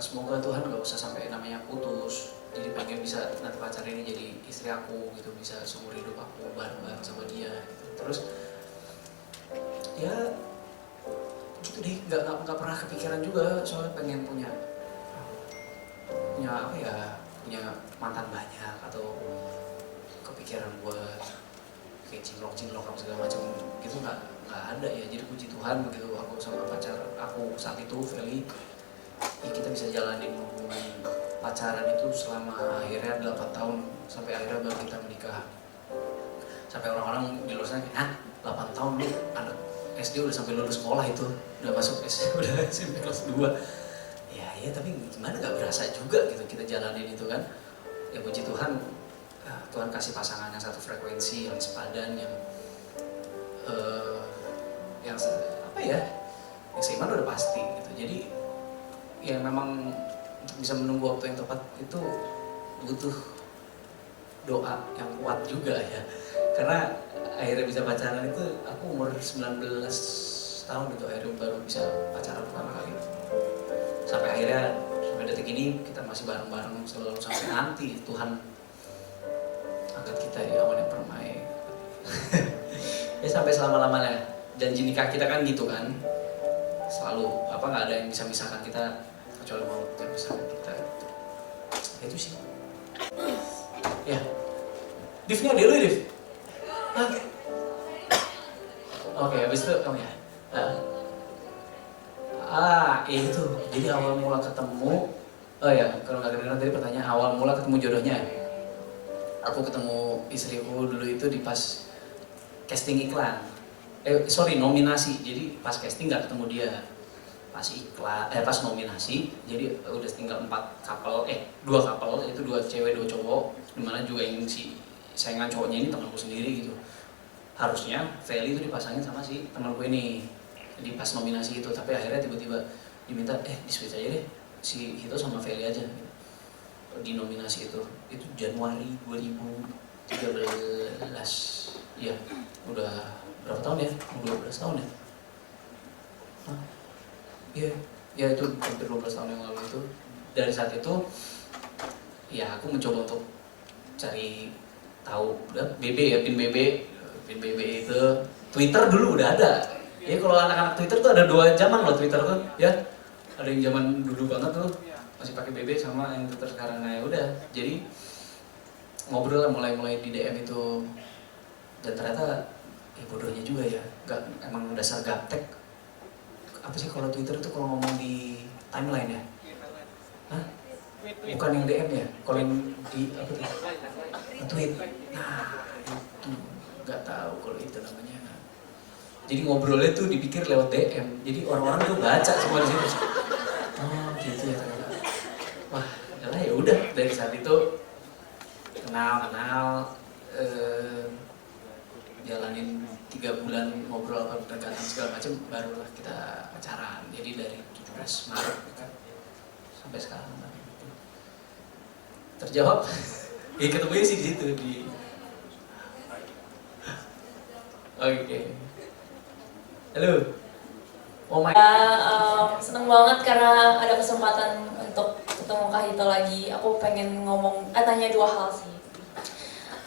semoga Tuhan gak usah sampai namanya putus. Jadi pengen bisa nanti pacar ini jadi istri aku gitu, bisa seumur hidup aku bareng-bareng sama dia gitu. Terus ya gitu deh, nggak pernah kepikiran juga soalnya pengen punya apa ya, punya mantan banyak atau kepikiran buat kayak cinlok apa segala macam gitu, nggak ada ya. Jadi puji Tuhan begitu aku sama pacar aku saat itu Feli, ya kita bisa jalanin hubungan pacaran itu selama akhirnya 8 tahun sampai akhirnya baru kita menikah. Sampai orang-orang di luar sana kayak, 8 tahun nih anak SD udah sampai lulus sekolah itu, udah masuk udah SMP kelas 2. Ya tapi gimana, gak berasa juga gitu kita jalanin itu kan. Ya puji Tuhan, Tuhan kasih pasangan yang satu frekuensi, yang sepadan, yang apa ya, yang seiman udah pasti gitu. Jadi ya memang untuk bisa menunggu waktu yang tepat itu butuh doa yang kuat juga ya. Karena akhirnya bisa pacaran itu aku umur 19 tahun gitu, akhirnya baru bisa pacaran pertama kali. Sampai akhirnya sampai detik ini kita masih bareng-bareng selalu sampai nanti Tuhan angkat kita di awan yang permai. Ya sampai selama-lamanya. Janji nikah kita kan gitu kan, selalu nggak ada yang bisa misahkan kita kecuali maut yang misahkan kita. Itu sih ya. Divnya ada lu, Div? Oke, habis itu kamu ya. Itu jadi awal mula ketemu, kalau nggak kedengeran tadi pertanyaan, awal mula ketemu jodohnya. Aku ketemu istriku dulu itu di pas casting iklan, nominasi. Jadi pas casting nggak ketemu dia, pas nominasi. Jadi udah tinggal 2 couple itu, 2 cewek 2 cowok, dimana juga yang si saingan cowoknya ini temanku sendiri gitu. Harusnya Feli itu dipasangin sama si temanku ini di pas nominasi itu, tapi akhirnya tiba-tiba diminta di-switch aja deh, si Hito sama Feli aja di nominasi itu Januari 2013. Ya udah berapa tahun ya? 12 tahun ya? Ya itu hampir 12 tahun yang lalu itu. Dari saat itu ya aku mencoba untuk cari tahu pin BB itu. Twitter dulu udah ada ya. Kalau anak-anak Twitter tuh ada 2 zaman loh Twitter tuh ya. Ada yang zaman dulu banget tuh masih pakai BB sama yang Twitter sekarang. Nah ya udah, jadi ngobrol lah mulai di DM itu. Dan ternyata bodohnya juga ya, emang dasar gaptek. Apa sih kalau Twitter itu kalau ngomong di timeline ya? Bukan yang DM ya? Kalau yang di apa tuh? Tweet. Nah itu nggak tahu kalau itu namanya. Jadi ngobrolnya tuh dipikir lewat DM. Jadi orang-orang tuh baca semua di situ. Oh gitu ya ternyata. Wah, ya udah dari saat itu kenal, jalanin 3 bulan ngobrol pendekatan segala macam, barulah kita pacaran. Jadi dari 17 Maret kan sampai sekarang terjawab. Ya ketemunya sih di situ di. Oke. Halo. Oh my. Seneng banget karena ada kesempatan untuk ketemu Kak Hito lagi. Aku pengen tanya 2 hal sih.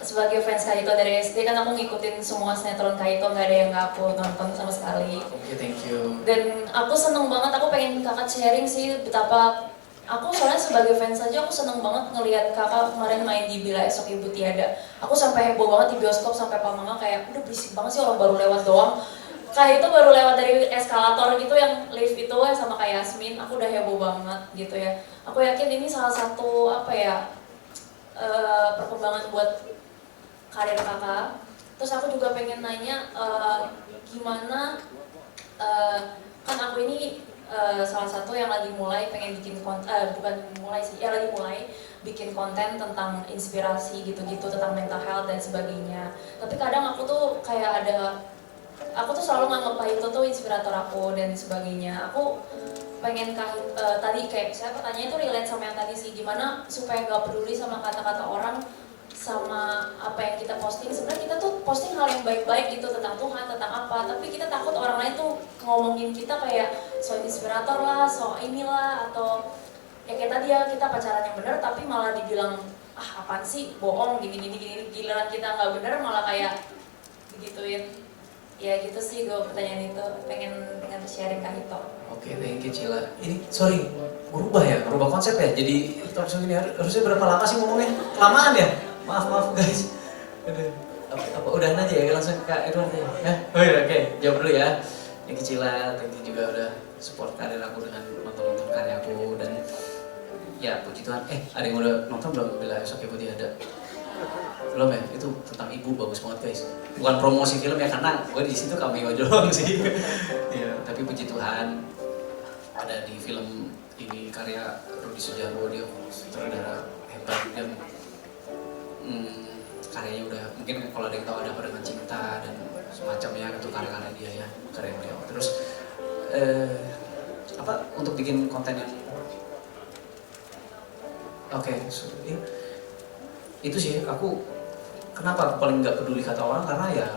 Sebagai fans Kak Hito dari SD kan aku ngikutin semua sinetron Kak Hito, nggak ada yang nggak aku nonton sama sekali. Oke, thank you. Dan aku seneng banget, aku pengen kakak sharing sih betapa aku soalnya sebagai fans aja aku seneng banget ngelihat kakak kemarin main di Bila Esok Ibu Tiada. Aku sampai heboh banget di bioskop, sampai Pak Mama kayak udah berisik banget sih orang baru lewat doang. Kak Hito baru lewat dari eskalator gitu, yang lift itu sama Kak Yasmin, aku udah heboh banget gitu ya. Aku yakin ini salah satu perkembangan buat karir kakak. Terus aku juga pengen nanya gimana, kan aku ini salah satu yang lagi mulai pengen bikin lagi mulai bikin konten tentang inspirasi gitu-gitu, tentang mental health dan sebagainya. Tapi kadang aku tuh selalu nganggap Kak Hito tuh inspirator aku dan sebagainya. Aku pengen tadi kayak saya pertanyaan itu relate sama yang tadi sih, gimana supaya gak peduli sama kata-kata orang, sama apa yang kita posting. Sebenarnya kita tuh posting hal yang baik-baik gitu tentang Tuhan, tentang apa, tapi kita takut orang lain tuh ngomongin kita kayak so inspirator lah, so inilah, atau ya kayak tadi ya, kita pacaran yang bener tapi malah dibilang apaan sih, bohong, gini, giliran kita nggak bener malah kayak digituin. Ya gitu sih gue pertanyaan itu, pengen dengan sharing Kak Hito. Oke, thank you Cila. Ini sorry, berubah konsep ya. Jadi langsung ini harusnya berapa lama sih ngomongnya? Kelamaan ya? Maaf guys. Apa udahan aja ya, langsung ke Edward ya. Oh iya, oke, jawab dulu ya. Thank you Cila, thank you juga udah support karir aku dengan nonton karyaku dan ya puji Tuhan. Ada yang udah nonton belum? Bila Esok Ibu Tiada? Belum ya? Itu tentang ibu, bagus banget guys. Bukan promosi film ya, karena gue di situ cameo doang sih. Ya, tapi puji Tuhan ada di film ini karya Rudi Sudjarwo, dia sutradara hebat dan karyanya udah mungkin kalau ada yang tahu Ada Apa Dengan Cinta dan semacamnya itu karya-karya dia ya, karya beliau. Terus untuk bikin konten yang itu sih kenapa aku paling nggak peduli kata orang, karena ya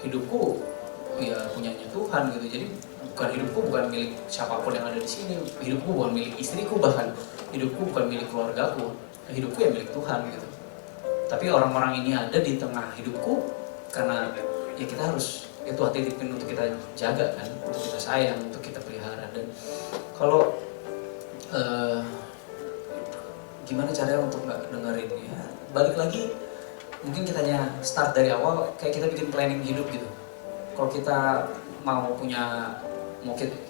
hidupku ya punyanya Tuhan gitu. Jadi hidupku bukan milik siapapun yang ada di sini, hidupku bukan milik istriku, bahkan hidupku bukan milik keluargaku, hidupku ya milik Tuhan gitu. Tapi orang-orang ini ada di tengah hidupku karena ya kita harus, itu hati titipin untuk kita jaga kan, untuk kita sayang, untuk kita pelihara. Dan kalau gimana caranya untuk nggak dengerin ya, balik lagi mungkin kitanya start dari awal, kayak kita bikin planning hidup gitu. Kalau kita mau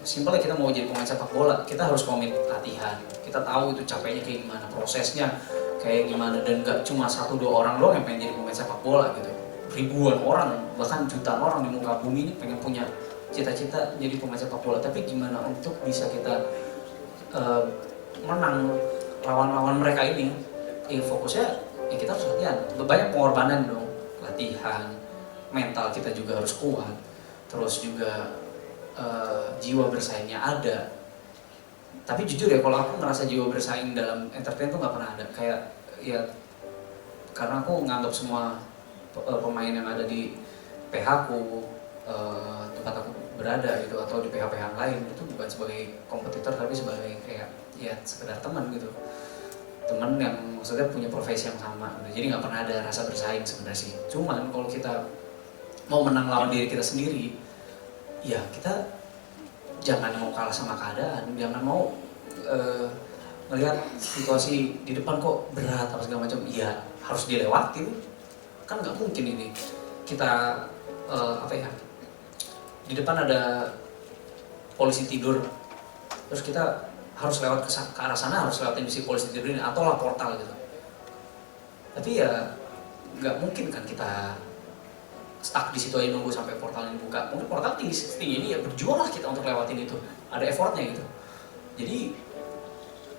simpelnya kita mau jadi pemain sepak bola, kita harus komit latihan, kita tahu itu capeknya kayak gimana, prosesnya kayak gimana, dan nggak cuma 1-2 orang doang yang pengen jadi pemain sepak bola gitu. Ribuan orang, bahkan jutaan orang di muka bumi ini pengen punya cita-cita jadi pemain sepak bola. Tapi gimana untuk bisa kita menang lawan-lawan mereka ini? Fokusnya ya kita harus latihan, banyak pengorbanan dong, latihan, mental kita juga harus kuat, terus juga jiwa bersaingnya ada. Tapi jujur ya, kalau aku ngerasa jiwa bersaing dalam entertain tuh nggak pernah ada. Kayak ya karena aku nganggap semua pemain yang ada di PH ku, tempat aku berada gitu, atau di PH-PH lain, itu bukan sebagai kompetitor tapi sebagai kayak ya sekedar teman gitu, teman yang maksudnya punya profesi yang sama gitu. Jadi nggak pernah ada rasa bersaing sebenarnya sih. Cuman kalau kita mau menang lawan diri kita sendiri, ya kita jangan mau kalah sama keadaan, jangan mau melihat situasi di depan kok berat apa segala macam, iya harus dilewatin. Kan nggak mungkin ini kita di depan ada polisi tidur, terus kita harus lewat ke arah sana, harus lewatin si polisi tidur ini, atau lah portal gitu. Tapi ya nggak mungkin kan kita stuck di situ aja nunggu sampai portal ini buka. Mungkin portal tinggi ini, ya berjuanglah kita untuk lewatin itu, ada effortnya gitu. Jadi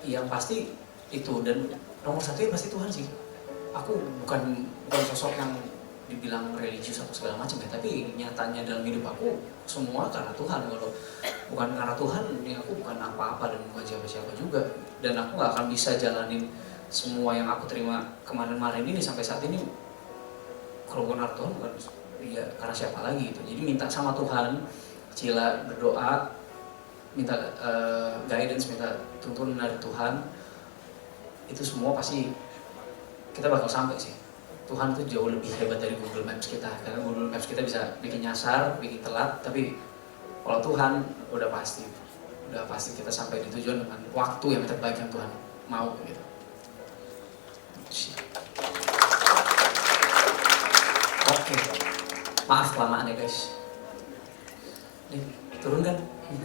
yang pasti itu, dan nomor satu ya pasti Tuhan sih. Aku bukan sosok yang dibilang religius atau segala macam ya, tapi nyatanya dalam hidup aku semua karena Tuhan. Kalau bukan karena Tuhan, ya aku bukan apa-apa dan bukan siapa-siapa juga. Dan aku gak akan bisa jalanin semua yang aku terima kemarin-kemarin ini sampai saat ini kalau bukan karena Tuhan, bukan ya karena siapa lagi gitu. Jadi minta sama Tuhan, Cila berdoa, minta guidance, minta tuntunan dari Tuhan, itu semua pasti kita bakal sampai sih. Tuhan itu jauh lebih hebat dari Google Maps kita, karena Google Maps kita bisa bikin nyasar, bikin telat, tapi kalau Tuhan udah pasti kita sampai di tujuan dengan waktu yang terbaik yang Tuhan mau gitu. Oke, maaf kelamaan ya guys. Nih, turun kan,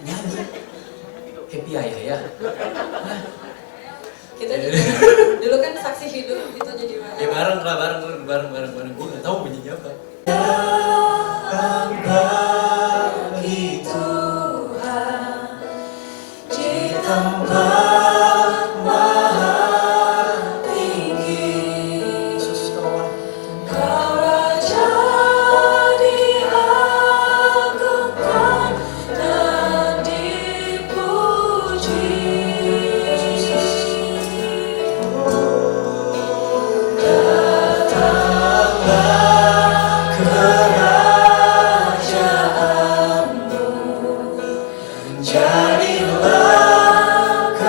nyanyi, happy ya. Kita juga dulu kan saksi hidup itu jadi ya bareng gue nggak tahu bunyinya apa. Bagi Tuhan di tempat maha tinggi, Kau Raja diagungkan dan dipuji. Jadilah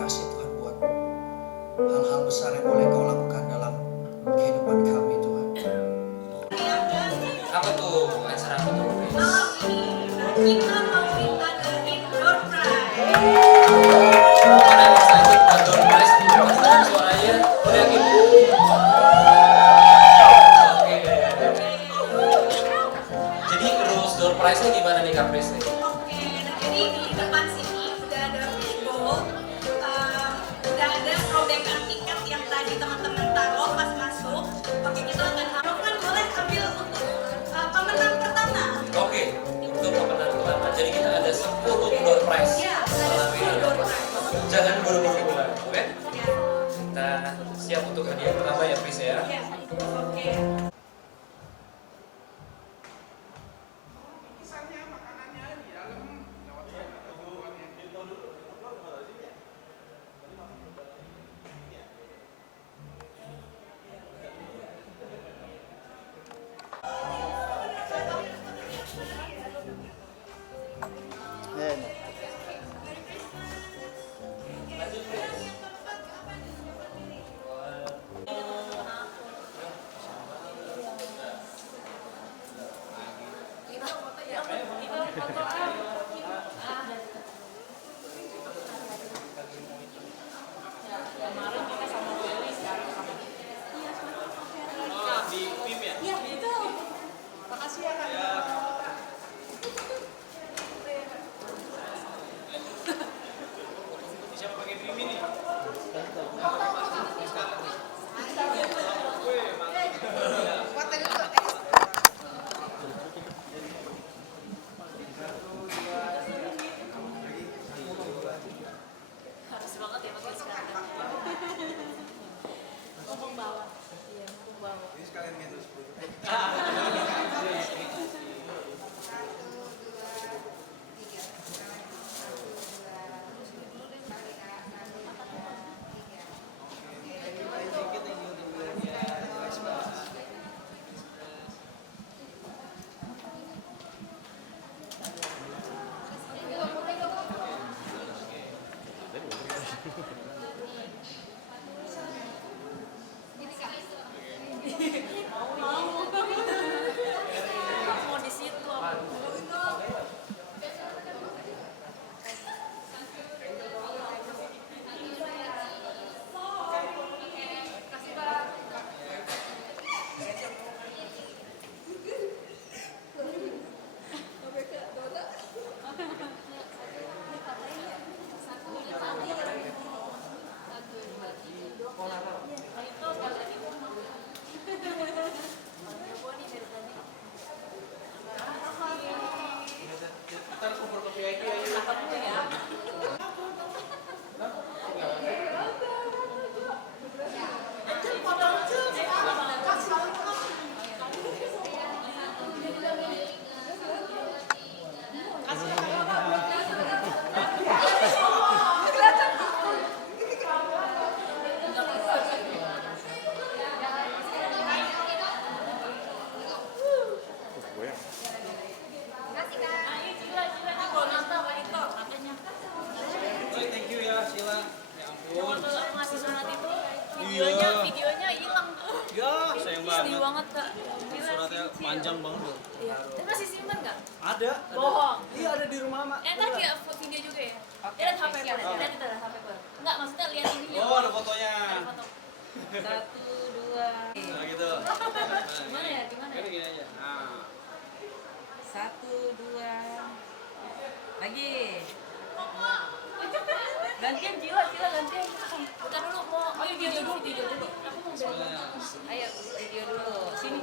kasih Tuhan buat hal-hal besar yang boleh Kau lakukan dalam kehidupan kami Tuhan. Apa tuh acara apa tuh? Kita mau ngadain door prize. Ada yang excited buat door prize? Mas suaranya udah gitu. Oke. Jadi rules door prize-nya gimana nih Kak Pris nih? Oke, nah jadi di depan sini udah ada fishbowl, udah ada prodekan tiket yang tadi teman-teman taruh pas masuk. Oke, kita akan harapkan boleh ambil untuk pemenang pertama. Oke, untuk pemenang pertama. Jadi kita ada 10 door prize. Ya, ada 10 door prize. Jangan buru-buru pulang, oke? Ya, Kita siap untuk hadiah pertama ya Pris ya. ya, oke. Ya, betul. Makasih ya, Kak. Harus banget ya pakai sekarang. Ngomong bawah. Iya, ngomong bawah. Mau di situ apa? Thank you ya Sheila. Ya ampun. Kalau ngasih surat itu Iya. videonya hilang. Ya, sayang Sedih banget. banget kak. Suratnya panjang banget loh. Iya. Tapi masih simpen nggak? Ada. Bohong. Iya ada di rumah Mak. Ntar kayak video juga ya. Lihat HP gue. Lihat itu HP gue. Enggak, maksudnya lihat ini ya. Oh ada fotonya. Ada foto. 1, 2. Nah gitu. Gimana ya? Gimana Ini ya? gini aja. Nah. 1, 2. Lagi. Gantian Cila gantian. Bentar dulu mau video dulu. Aku mau bilang. Ayo video dulu. Sini.